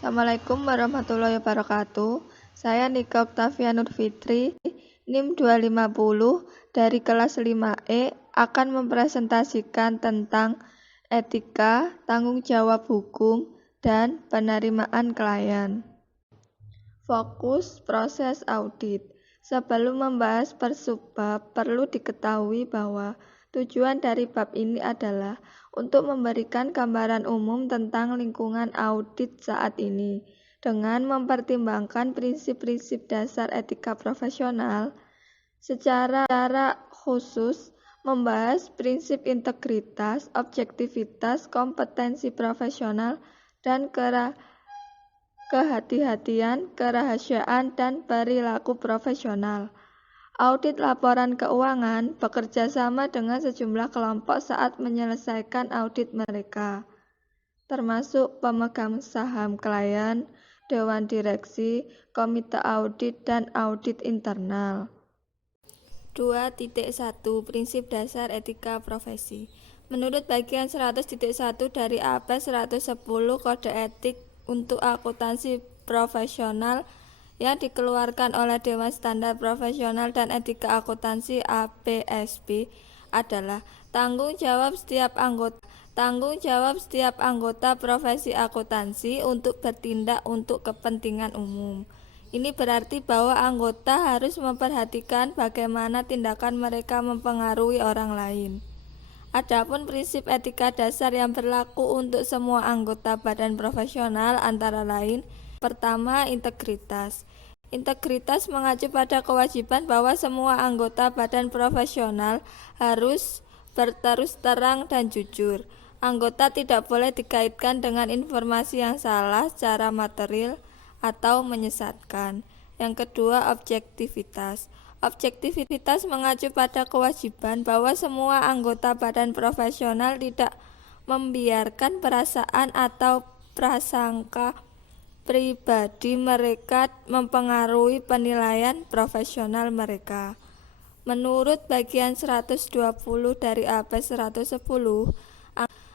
Assalamualaikum warahmatullahi wabarakatuh. Saya Nika Oktavia Nur Fitri, NIM 250 dari kelas 5E akan mempresentasikan tentang etika, tanggung jawab hukum, dan penerimaan klien. Fokus proses audit. Sebelum membahas per subbab, perlu diketahui bahwa tujuan dari bab ini adalah untuk memberikan gambaran umum tentang lingkungan audit saat ini, dengan mempertimbangkan prinsip-prinsip dasar etika profesional. Secara khusus, membahas prinsip integritas, objektivitas, kompetensi profesional, dan kehati-hatian, kerahasiaan, dan perilaku profesional. Audit laporan keuangan bekerja sama dengan sejumlah kelompok saat menyelesaikan audit mereka, termasuk pemegang saham klien, dewan direksi, komite audit, dan audit internal. 2.1 Prinsip dasar etika profesi. Menurut bagian 100.1 dari AP 110 Kode Etik untuk Akuntansi Profesional yang dikeluarkan oleh Dewan Standar Profesional dan Etika Akuntansi (APSP) adalah tanggung jawab setiap anggota profesi akuntansi untuk bertindak untuk kepentingan umum. Ini berarti bahwa anggota harus memperhatikan bagaimana tindakan mereka mempengaruhi orang lain. Adapun prinsip etika dasar yang berlaku untuk semua anggota badan profesional antara lain: pertama, integritas. Integritas mengacu pada kewajiban bahwa semua anggota badan profesional harus berterus terang dan jujur. Anggota tidak boleh dikaitkan dengan informasi yang salah secara material atau menyesatkan. Yang kedua, objektivitas. Objektivitas mengacu pada kewajiban bahwa semua anggota badan profesional tidak membiarkan perasaan atau prasangka pribadi mereka mempengaruhi penilaian profesional mereka. Menurut bagian 120 dari AP 110,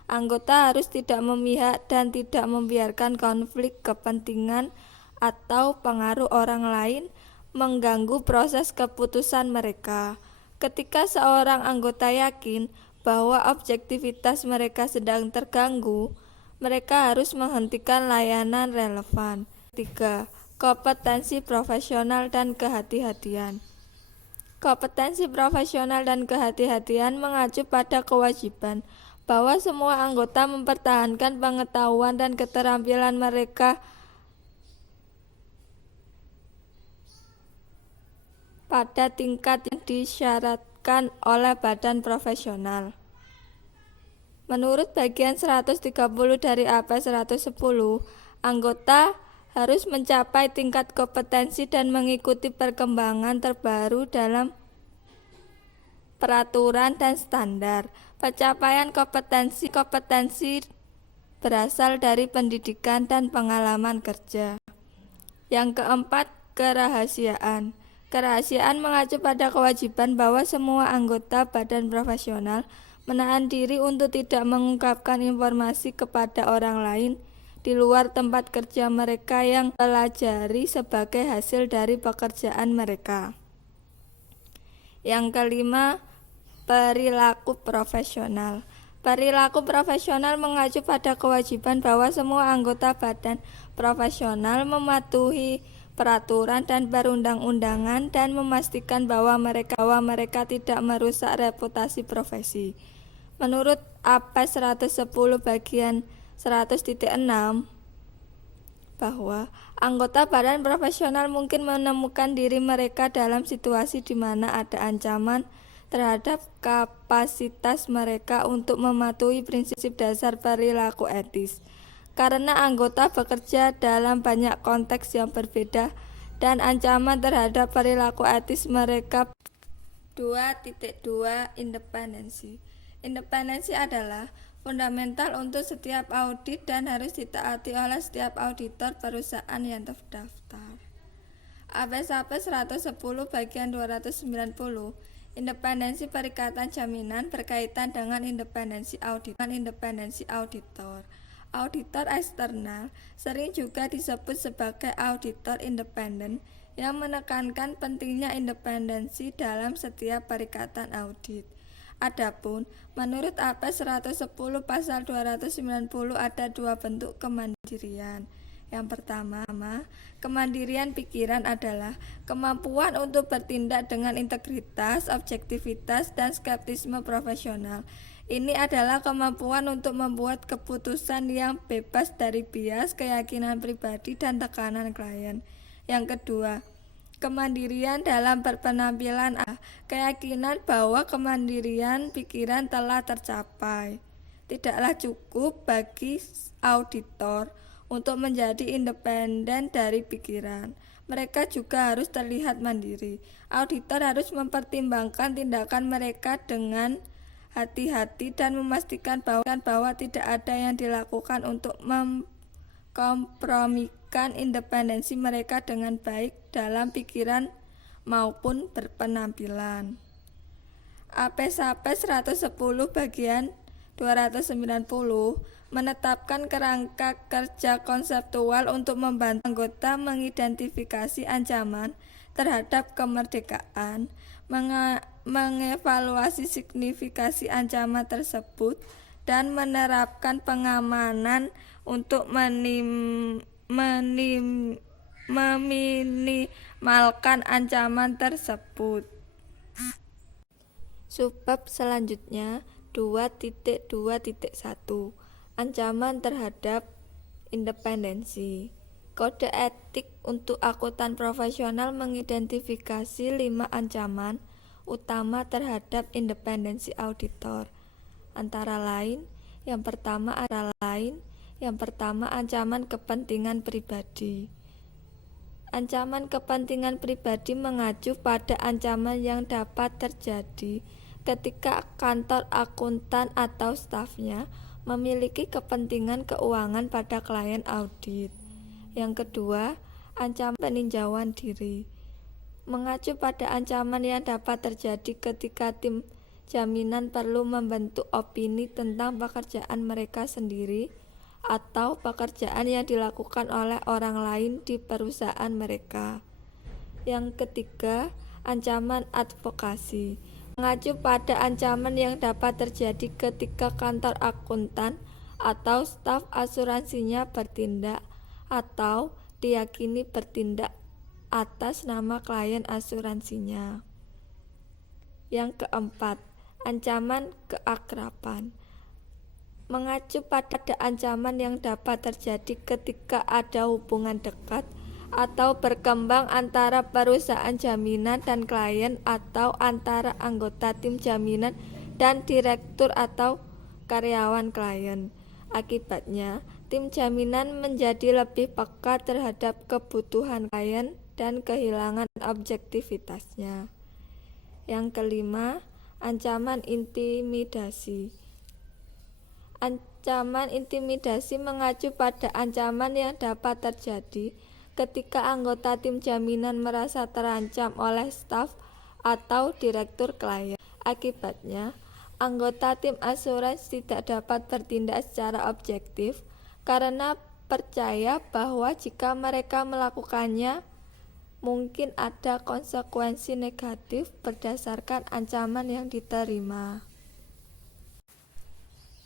anggota harus tidak memihak dan tidak membiarkan konflik kepentingan atau pengaruh orang lain mengganggu proses keputusan mereka. Ketika seorang anggota yakin bahwa objektivitas mereka sedang terganggu, mereka harus menghentikan layanan relevan. 3. Kompetensi profesional dan kehati-hatian. Kompetensi profesional dan kehati-hatian mengacu pada kewajiban bahwa semua anggota mempertahankan pengetahuan dan keterampilan mereka pada tingkat yang disyaratkan oleh badan profesional. Menurut bagian 130 dari AP 110, anggota harus mencapai tingkat kompetensi dan mengikuti perkembangan terbaru dalam peraturan dan standar. Pencapaian kompetensi berasal dari pendidikan dan pengalaman kerja. Yang keempat, kerahasiaan. Kerahasiaan mengacu pada kewajiban bahwa semua anggota badan profesional menahan diri untuk tidak mengungkapkan informasi kepada orang lain di luar tempat kerja mereka yang pelajari sebagai hasil dari pekerjaan mereka. Yang kelima, perilaku profesional. Perilaku profesional mengacu pada kewajiban bahwa semua anggota badan profesional mematuhi peraturan dan perundang-undangan dan memastikan bahwa mereka tidak merusak reputasi profesi. Menurut AP 110 bagian 100.6 bahwa anggota badan profesional mungkin menemukan diri mereka dalam situasi di mana ada ancaman terhadap kapasitas mereka untuk mematuhi prinsip dasar perilaku etis. Karena anggota bekerja dalam banyak konteks yang berbeda dan ancaman terhadap perilaku etis mereka. 2.2 Independensi. Independensi adalah fundamental untuk setiap audit dan harus ditaati oleh setiap auditor perusahaan yang terdaftar. AP 110 bagian 290. Independensi perikatan jaminan berkaitan dengan independensi auditor. Auditor eksternal sering juga disebut sebagai auditor independen yang menekankan pentingnya independensi dalam setiap perikatan audit. Adapun menurut AP 110 pasal 290 ada dua bentuk kemandirian. Yang pertama, kemandirian pikiran adalah kemampuan untuk bertindak dengan integritas, objektivitas, dan skeptisme profesional. Ini adalah kemampuan untuk membuat keputusan yang bebas dari bias, keyakinan pribadi, dan tekanan klien. Yang kedua, kemandirian dalam berpenampilan, keyakinan bahwa kemandirian pikiran telah tercapai. Tidaklah cukup bagi auditor untuk menjadi independen dari pikiran. Mereka juga harus terlihat mandiri. Auditor harus mempertimbangkan tindakan mereka dengan hati-hati dan memastikan bahwa tidak ada yang dilakukan untuk memkompromikan independensi mereka dengan baik dalam pikiran maupun berpenampilan. AP-SAPE 110 bagian 290 menetapkan kerangka kerja konseptual untuk membantu anggota mengidentifikasi ancaman terhadap kemerdekaan, mengevaluasi signifikasi ancaman tersebut, dan menerapkan pengamanan untuk meminimalkan ancaman tersebut. Subbab selanjutnya 2.2.1 Ancaman terhadap independensi. Kode etik untuk akuntan profesional mengidentifikasi 5 ancaman utama terhadap independensi auditor. Antara lain, yang pertama ancaman kepentingan pribadi. Ancaman kepentingan pribadi mengacu pada ancaman yang dapat terjadi ketika kantor akuntan atau stafnya memiliki kepentingan keuangan pada klien audit. Yang kedua, ancaman peninjauan diri. Mengacu pada ancaman yang dapat terjadi ketika tim jaminan perlu membentuk opini tentang pekerjaan mereka sendiri atau pekerjaan yang dilakukan oleh orang lain di perusahaan mereka. Yang ketiga, ancaman advokasi. Mengacu pada ancaman yang dapat terjadi ketika kantor akuntan atau staf asuransinya bertindak atau diyakini bertindak atas nama klien asuransinya. Yang keempat, ancaman keakraban. Mengacu pada ancaman yang dapat terjadi ketika ada hubungan dekat atau berkembang antara perusahaan jaminan dan klien atau antara anggota tim jaminan dan direktur atau karyawan klien. Akibatnya, tim jaminan menjadi lebih peka terhadap kebutuhan klien dan kehilangan objektivitasnya. Yang kelima, ancaman intimidasi. Ancaman intimidasi mengacu pada ancaman yang dapat terjadi ketika anggota tim jaminan merasa terancam oleh staf atau direktur klien. Akibatnya, anggota tim asuransi tidak dapat bertindak secara objektif karena percaya bahwa jika mereka melakukannya, mungkin ada konsekuensi negatif berdasarkan ancaman yang diterima.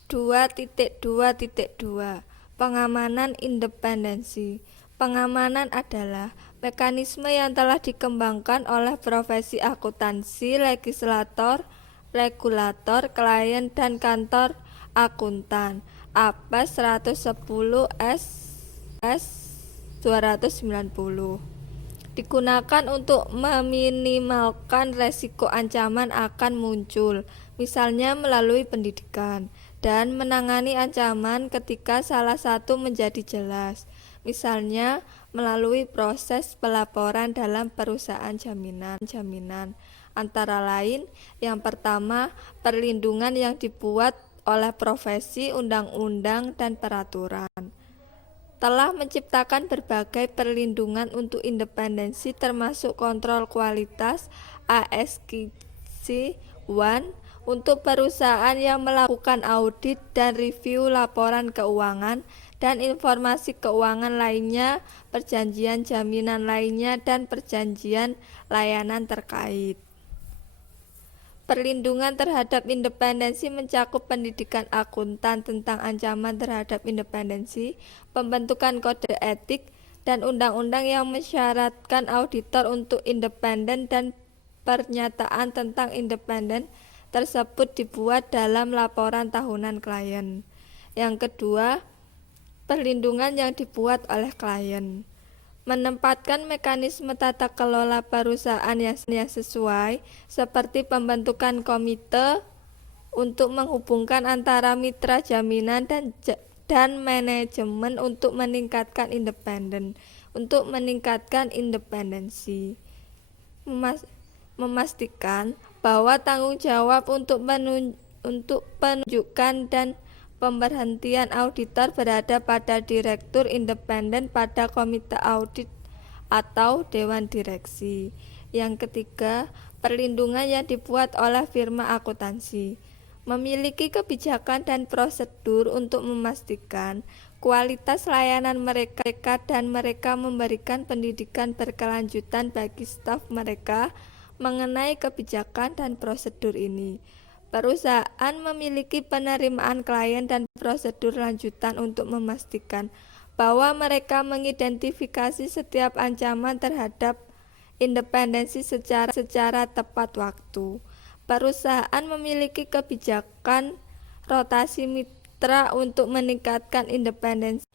2.2.2 Pengamanan independensi. Pengamanan adalah mekanisme yang telah dikembangkan oleh profesi akuntansi, legislator, regulator, klien, dan kantor akuntan. AP 110 S 290 digunakan untuk meminimalkan resiko ancaman akan muncul, misalnya melalui pendidikan, dan menangani ancaman ketika salah satu menjadi jelas, misalnya melalui proses pelaporan dalam perusahaan jaminan. Antara lain, yang pertama, perlindungan yang dibuat oleh profesi, undang-undang, dan peraturan telah menciptakan berbagai perlindungan untuk independensi termasuk kontrol kualitas, ASQC 1, Untuk perusahaan yang melakukan audit dan review laporan keuangan dan informasi keuangan lainnya, perjanjian jaminan lainnya, dan perjanjian layanan terkait. Perlindungan terhadap independensi mencakup pendidikan akuntan tentang ancaman terhadap independensi, pembentukan kode etik, dan undang-undang yang mensyaratkan auditor untuk independen, dan pernyataan tentang independen tersebut dibuat dalam laporan tahunan klien. Yang kedua, perlindungan yang dibuat oleh klien. Menempatkan mekanisme tata kelola perusahaan yang sesuai, seperti pembentukan komite untuk menghubungkan antara mitra jaminan dan manajemen untuk meningkatkan independensi. Memastikan bahwa tanggung jawab untuk penunjukan dan pemberhentian auditor berada pada direktur independen pada komite audit atau dewan direksi. Yang ketiga, perlindungan yang dibuat oleh firma akuntansi. Memiliki kebijakan dan prosedur untuk memastikan kualitas layanan mereka dan mereka memberikan pendidikan berkelanjutan bagi staf mereka mengenai kebijakan dan prosedur ini. Perusahaan memiliki penerimaan klien dan prosedur lanjutan untuk memastikan bahwa mereka mengidentifikasi setiap ancaman terhadap independensi secara tepat waktu. Perusahaan memiliki kebijakan rotasi mitra untuk meningkatkan independensi.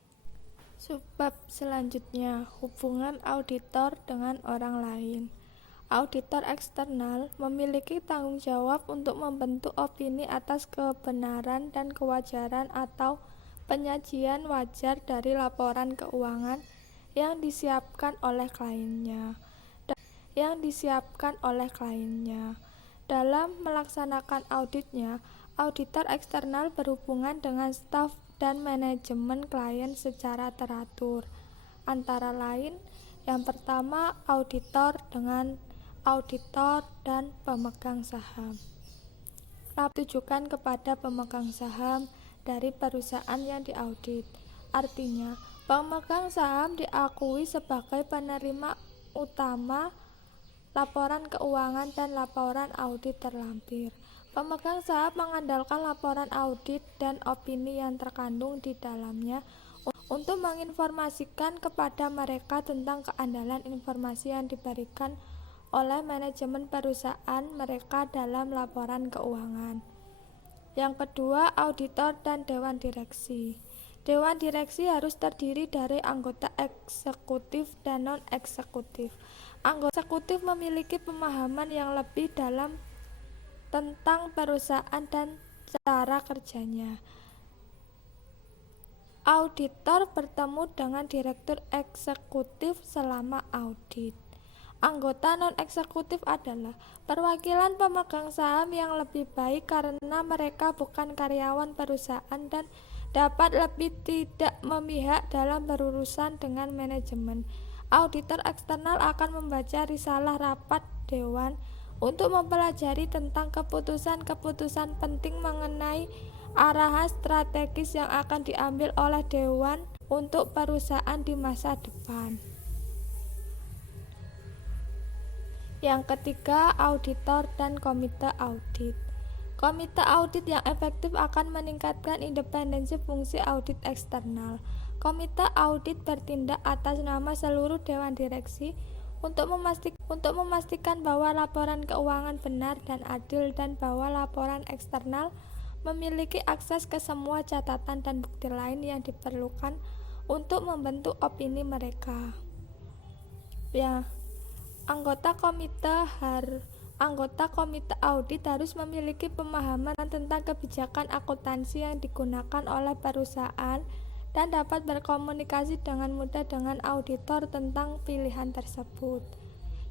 Sebab selanjutnya, hubungan auditor dengan orang lain. Auditor eksternal memiliki tanggung jawab untuk membentuk opini atas kebenaran dan kewajaran atau penyajian wajar dari laporan keuangan yang disiapkan oleh kliennya. Dalam melaksanakan auditnya, auditor eksternal berhubungan dengan staf dan manajemen klien secara teratur. Antara lain, yang pertama, auditor dan pemegang saham. Ditujukan kepada pemegang saham dari perusahaan yang diaudit. Artinya, pemegang saham diakui sebagai penerima utama laporan keuangan dan laporan audit terlampir. Pemegang saham mengandalkan laporan audit dan opini yang terkandung di dalamnya untuk menginformasikan kepada mereka tentang keandalan informasi yang diberikan oleh manajemen perusahaan mereka dalam laporan keuangan. Yang kedua, auditor dan dewan direksi. Dewan direksi harus terdiri dari anggota eksekutif dan non-eksekutif. Anggota eksekutif memiliki pemahaman yang lebih dalam tentang perusahaan dan cara kerjanya. Auditor bertemu dengan direktur eksekutif selama audit. Anggota non-eksekutif adalah perwakilan pemegang saham yang lebih baik karena mereka bukan karyawan perusahaan dan dapat lebih tidak memihak dalam berurusan dengan manajemen. Auditor eksternal akan membaca risalah rapat dewan untuk mempelajari tentang keputusan-keputusan penting mengenai arahan strategis yang akan diambil oleh dewan untuk perusahaan di masa depan. Yang ketiga, auditor dan komite audit. Komite audit yang efektif akan meningkatkan independensi fungsi audit eksternal. Komite audit bertindak atas nama seluruh dewan direksi untuk memastikan bahwa laporan keuangan benar dan adil dan bahwa laporan eksternal memiliki akses ke semua catatan dan bukti lain yang diperlukan untuk membentuk opini mereka. Anggota komite audit harus memiliki pemahaman tentang kebijakan akuntansi yang digunakan oleh perusahaan dan dapat berkomunikasi dengan mudah dengan auditor tentang pilihan tersebut.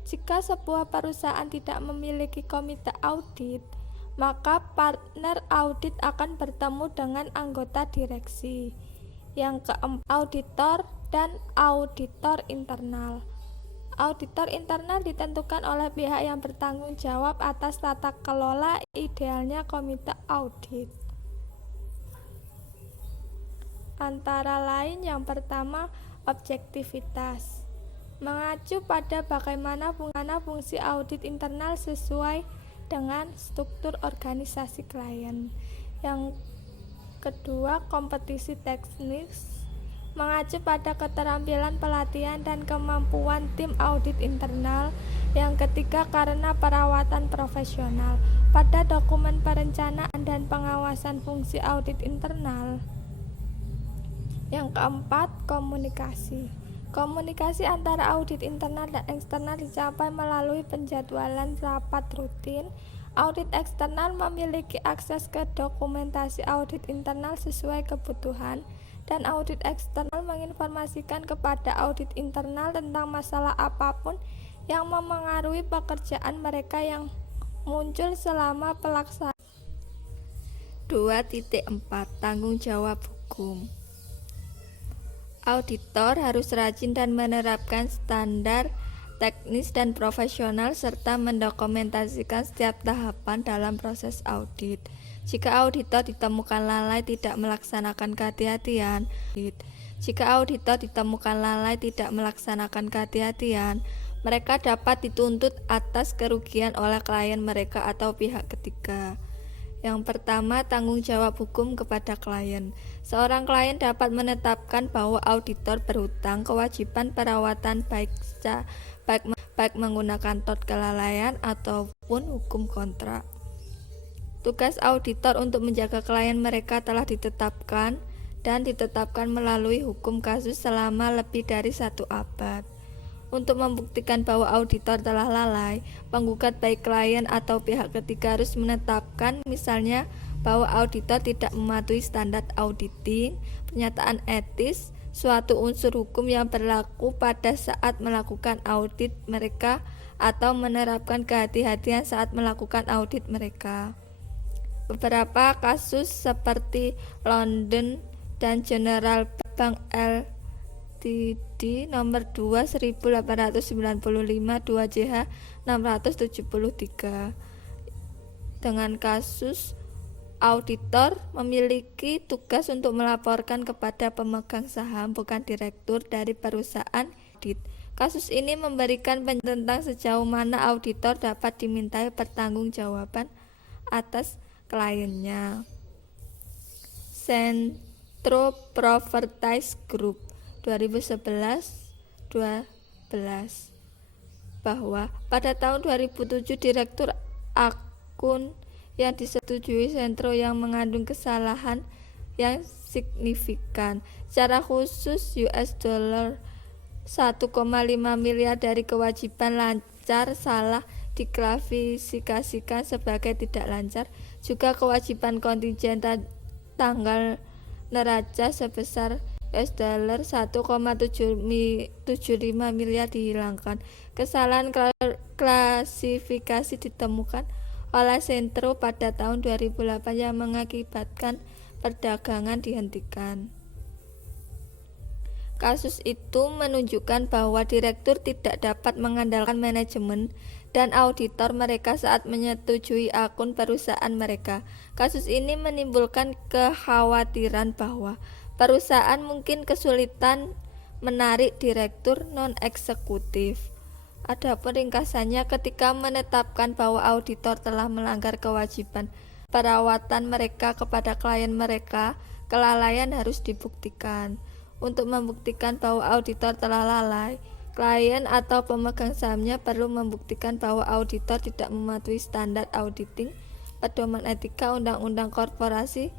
Jika sebuah perusahaan tidak memiliki komite audit, maka partner audit akan bertemu dengan anggota direksi. Yang keempat, auditor dan auditor internal. Auditor internal ditentukan oleh pihak yang bertanggung jawab atas tata kelola, idealnya komite audit. Antara lain yang pertama, objektivitas. Mengacu pada bagaimana fungsi audit internal sesuai dengan struktur organisasi klien. Yang kedua, kompetisi teknis. Mengacu pada keterampilan, pelatihan, dan kemampuan tim audit internal. Yang ketiga, karena perawatan profesional. Pada dokumen perencanaan dan pengawasan fungsi audit internal. Yang keempat, komunikasi. Komunikasi antara audit internal dan eksternal dicapai melalui penjadwalan rapat rutin. Audit eksternal memiliki akses ke dokumentasi audit internal sesuai kebutuhan, dan audit eksternal menginformasikan kepada audit internal tentang masalah apapun yang memengaruhi pekerjaan mereka yang muncul selama pelaksanaan. 2.4 Tanggung jawab hukum. Auditor harus rajin dan menerapkan standar teknis dan profesional serta mendokumentasikan setiap tahapan dalam proses audit. Jika auditor ditemukan lalai tidak melaksanakan kehati-hatian, mereka dapat dituntut atas kerugian oleh klien mereka atau pihak ketiga. Yang pertama, tanggung jawab hukum kepada klien. Seorang klien dapat menetapkan bahwa auditor berhutang kewajiban perawatan baik menggunakan tort kelalaian ataupun hukum kontrak. Tugas auditor untuk menjaga klien mereka telah ditetapkan melalui hukum kasus selama lebih dari 1 abad. Untuk membuktikan bahwa auditor telah lalai, penggugat baik klien atau pihak ketiga harus menetapkan misalnya bahwa auditor tidak mematuhi standar auditing, pernyataan etis, suatu unsur hukum yang berlaku pada saat melakukan audit mereka, atau menerapkan kehati-hatian saat melakukan audit mereka. Beberapa kasus seperti London dan General Bank Ltd nomor 2 1895 2JH 673 dengan kasus auditor memiliki tugas untuk melaporkan kepada pemegang saham bukan direktur dari perusahaan audit. Kasus ini memberikan penjelasan tentang sejauh mana auditor dapat dimintai pertanggungjawaban atas kliennya. Centro Properties Group 2011-12 bahwa pada tahun 2007 direktur akun yang disetujui Centro yang mengandung kesalahan yang signifikan, secara khusus $1,5 miliar dari kewajiban lancar salah diklasifikasikan sebagai tidak lancar. Juga kewajiban kontingen tanggal neraca sebesar $1,75 miliar dihilangkan. Kesalahan klasifikasi ditemukan oleh Centro pada tahun 2008 yang mengakibatkan perdagangan dihentikan. Kasus itu menunjukkan bahwa direktur tidak dapat mengandalkan manajemen dan auditor mereka saat menyetujui akun perusahaan mereka. Kasus ini menimbulkan kekhawatiran bahwa perusahaan mungkin kesulitan menarik direktur non-eksekutif. Adapun ringkasannya, ketika menetapkan bahwa auditor telah melanggar kewajiban perawatan mereka kepada klien mereka, kelalaian harus dibuktikan. Untuk membuktikan bahwa auditor telah lalai, klien atau pemegang sahamnya perlu membuktikan bahwa auditor tidak mematuhi standar auditing, pedoman etika, undang-undang korporasi,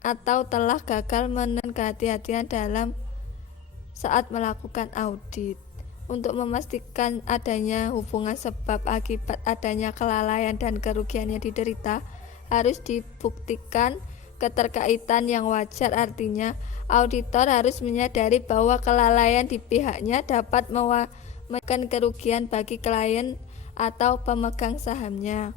atau telah gagal menekan kehati-hatian dalam saat melakukan audit. Untuk memastikan adanya hubungan sebab akibat adanya kelalaian dan kerugian yang diderita, harus dibuktikan keterkaitan yang wajar. Artinya, auditor harus menyadari bahwa kelalaian di pihaknya dapat menyebabkan kerugian bagi klien atau pemegang sahamnya.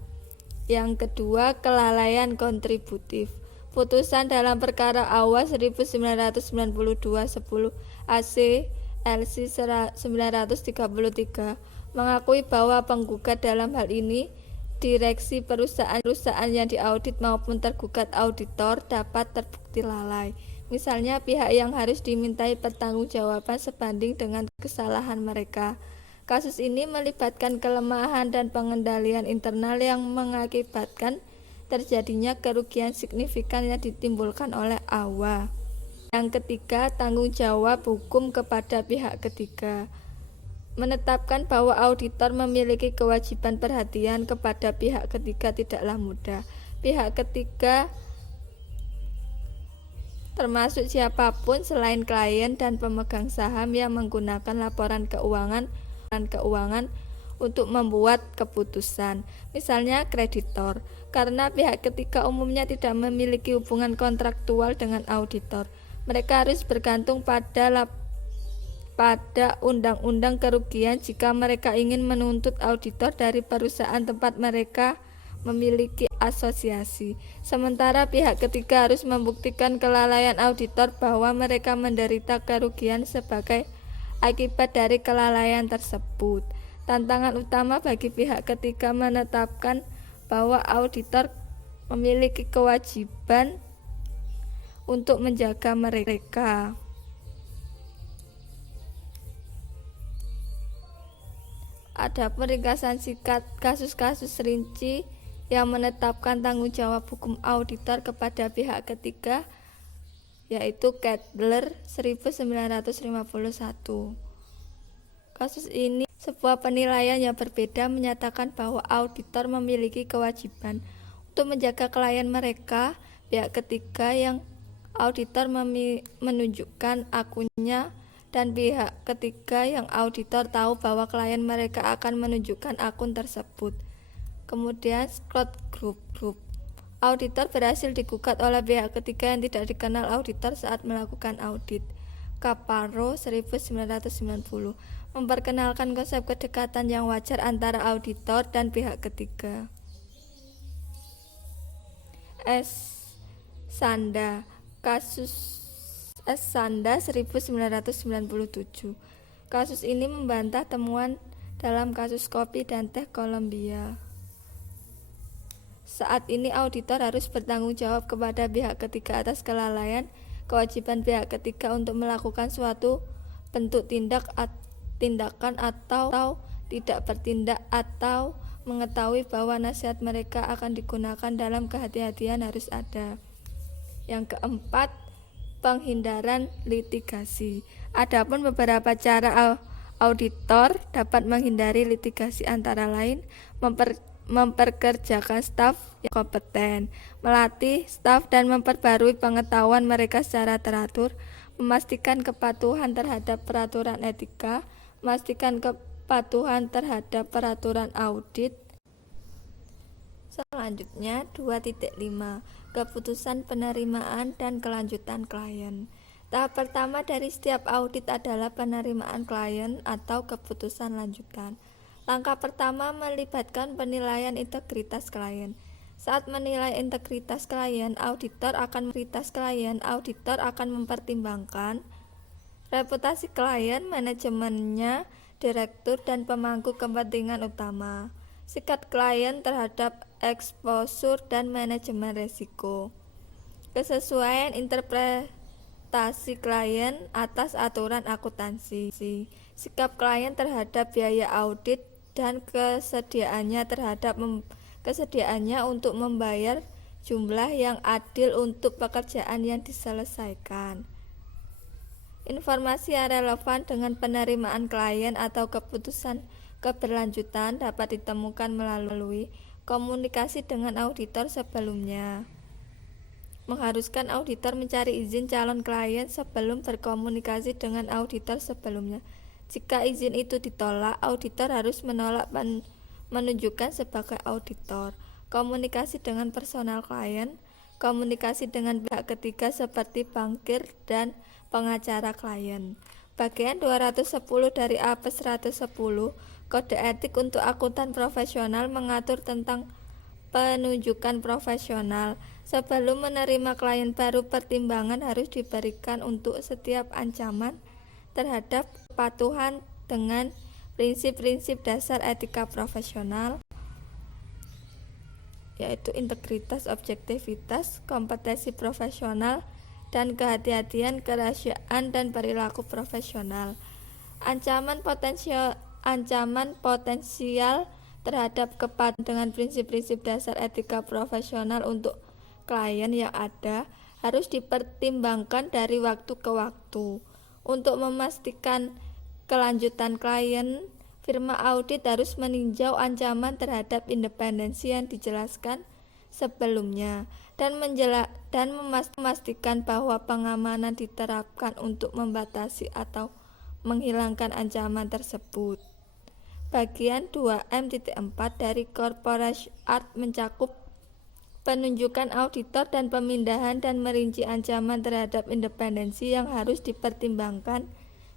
Yang kedua, kelalaian kontributif. Putusan dalam perkara Awas 1992-10 AC LC 933 mengakui bahwa penggugat dalam hal ini direksi perusahaan yang diaudit maupun tergugat auditor dapat terbukti lalai. Misalnya pihak yang harus dimintai pertanggungjawaban sebanding dengan kesalahan mereka. Kasus ini melibatkan kelemahan dan pengendalian internal yang mengakibatkan terjadinya kerugian signifikan yang ditimbulkan oleh AWA. Yang ketiga, tanggung jawab hukum kepada pihak ketiga. Menetapkan bahwa auditor memiliki kewajiban perhatian kepada pihak ketiga tidaklah mudah. Pihak ketiga termasuk siapapun selain klien dan pemegang saham yang menggunakan laporan keuangan untuk membuat keputusan, misalnya kreditor, karena pihak ketiga umumnya tidak memiliki hubungan kontraktual dengan auditor. Mereka harus bergantung pada undang-undang kerugian jika mereka ingin menuntut auditor dari perusahaan tempat mereka memiliki asosiasi. Sementara pihak ketiga harus membuktikan kelalaian auditor bahwa mereka menderita kerugian sebagai akibat dari kelalaian tersebut. Tantangan utama bagi pihak ketiga menetapkan bahwa auditor memiliki kewajiban untuk menjaga mereka. Adapun ringkasan singkat kasus-kasus rinci yang menetapkan tanggung jawab hukum auditor kepada pihak ketiga yaitu Kettler 1951. Kasus ini sebuah penilaian yang berbeda menyatakan bahwa auditor memiliki kewajiban untuk menjaga klien mereka. Pihak ketiga yang auditor menunjukkan akunnya dan pihak ketiga yang auditor tahu bahwa klien mereka akan menunjukkan akun tersebut. Kemudian Scott Group. Auditor berhasil digugat oleh pihak ketiga yang tidak dikenal auditor saat melakukan audit. Caparo 1990 memperkenalkan konsep kedekatan yang wajar antara auditor dan pihak ketiga. Sanda, kasus Sanda 1997. Kasus ini membantah temuan dalam kasus kopi dan teh Colombia. Saat ini auditor harus bertanggung jawab kepada pihak ketiga atas kelalaian. Kewajiban pihak ketiga untuk melakukan suatu bentuk tindakan atau tidak bertindak atau mengetahui bahwa nasihat mereka akan digunakan dalam kehati-hatian harus ada. Yang keempat, penghindaran litigasi. Adapun beberapa cara auditor dapat menghindari litigasi antara lain memperkerjakan staf yang kompeten, melatih staf dan memperbarui pengetahuan mereka secara teratur, memastikan kepatuhan terhadap peraturan etika, memastikan kepatuhan terhadap peraturan audit. Selanjutnya 2.5 keputusan penerimaan dan kelanjutan klien. Tahap pertama dari setiap audit adalah penerimaan klien atau keputusan lanjutan. Langkah pertama melibatkan penilaian integritas klien. Saat menilai integritas klien, auditor akan mempertimbangkan reputasi klien, manajemennya, direktur dan pemangku kepentingan utama, sikap klien terhadap exposure dan manajemen risiko, kesesuaian interpretasi klien atas aturan akuntansi, sikap klien terhadap biaya audit dan kesediaannya untuk membayar jumlah yang adil untuk pekerjaan yang diselesaikan. Informasi yang relevan dengan penerimaan klien atau keputusan keberlanjutan dapat ditemukan melalui komunikasi dengan auditor sebelumnya. Mengharuskan auditor mencari izin calon klien sebelum berkomunikasi dengan auditor sebelumnya. Jika izin itu ditolak, auditor harus menunjukkan sebagai auditor. Komunikasi dengan personal klien, komunikasi dengan pihak ketiga seperti bankir dan pengacara klien. Bagian 210 dari AP 110 Kode Etik untuk Akuntan Profesional mengatur tentang penunjukan profesional. Sebelum menerima klien baru, pertimbangan harus diberikan untuk setiap ancaman terhadap kepatuhan dengan prinsip-prinsip dasar etika profesional, yaitu integritas, objektivitas, kompetensi profesional, dan kehati-hatian, kerahasiaan, dan perilaku profesional. Ancaman potensial terhadap kepatuhan dengan prinsip-prinsip dasar etika profesional untuk klien yang ada harus dipertimbangkan dari waktu ke waktu. Untuk memastikan kelanjutan klien, firma audit harus meninjau ancaman terhadap independensi yang dijelaskan sebelumnya dan memastikan bahwa pengamanan diterapkan untuk membatasi atau menghilangkan ancaman tersebut. Bagian 2M.4 dari Corporate Act mencakup penunjukan auditor dan pemindahan dan merinci ancaman terhadap independensi yang harus dipertimbangkan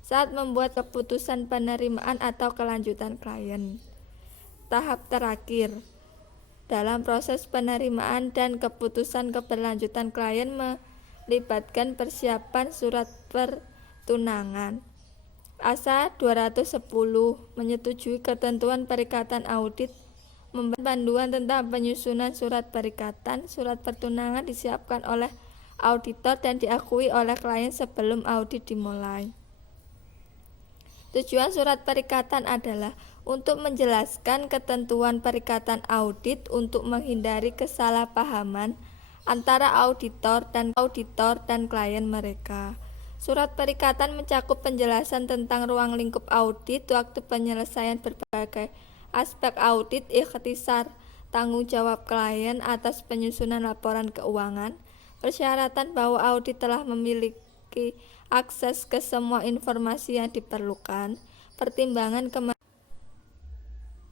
saat membuat keputusan penerimaan atau kelanjutan klien. Tahap terakhir dalam proses penerimaan dan keputusan keberlanjutan klien melibatkan persiapan surat pertunangan. ASA 210 menyetujui ketentuan perikatan audit, memberi panduan tentang penyusunan surat perikatan. Surat pertunangan disiapkan oleh auditor dan diakui oleh klien sebelum audit dimulai. Tujuan surat perikatan adalah untuk menjelaskan ketentuan perikatan audit untuk menghindari kesalahpahaman antara auditor dan klien mereka. Surat perikatan mencakup penjelasan tentang ruang lingkup audit, waktu penyelesaian berbagai aspek audit, ikhtisar tanggung jawab klien atas penyusunan laporan keuangan, persyaratan bahwa audit telah memiliki akses ke semua informasi yang diperlukan, pertimbangan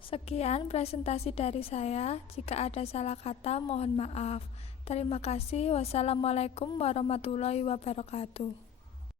Sekian presentasi dari saya. Jika ada salah kata, mohon maaf. Terima kasih. Wassalamualaikum warahmatullahi wabarakatuh.